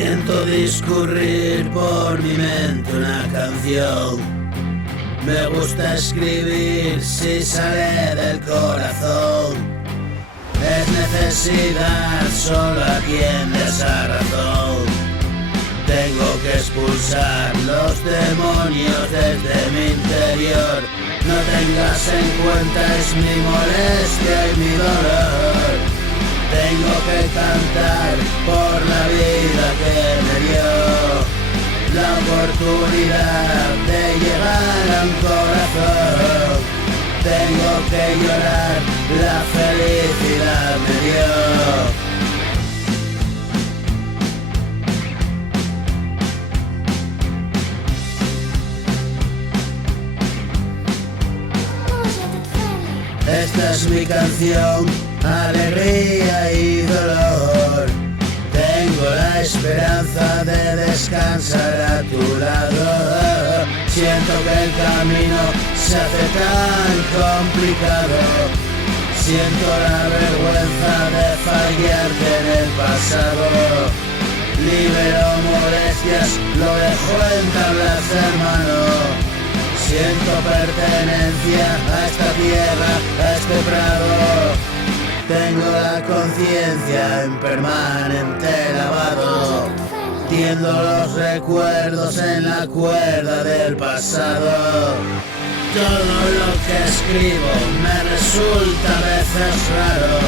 Siento discurrir por mi mente una canción. Me gusta escribir si sale del corazón. Es necesidad, solo atiende esa razón. Tengo que expulsar los demonios desde mi interior. No tengas en cuenta, es mi molestia y mi dolor. Tengo que cantar por la vida que me dio la oportunidad de llegar a un corazón. Tengo que llorar, la felicidad me dio. Esta es mi canción, alegría y dolor. Tengo la esperanza de descansar a tu lado. Siento que el camino se hace tan complicado. Siento la vergüenza de fallarte en el pasado. Libero molestias, lo dejo en tablas de mano. Siento pertenencia a esta tierra, a este prado. Tengo la conciencia en permanente lavado. Tiendo los recuerdos en la cuerda del pasado. Todo lo que escribo me resulta a veces raro.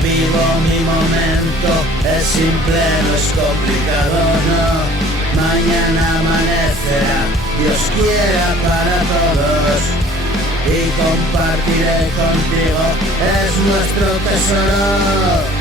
Vivo mi momento, es simple, no es complicado, no. Mañana amanecerá, Dios quiera para todos, y compartiré contigo, es nuestro tesoro.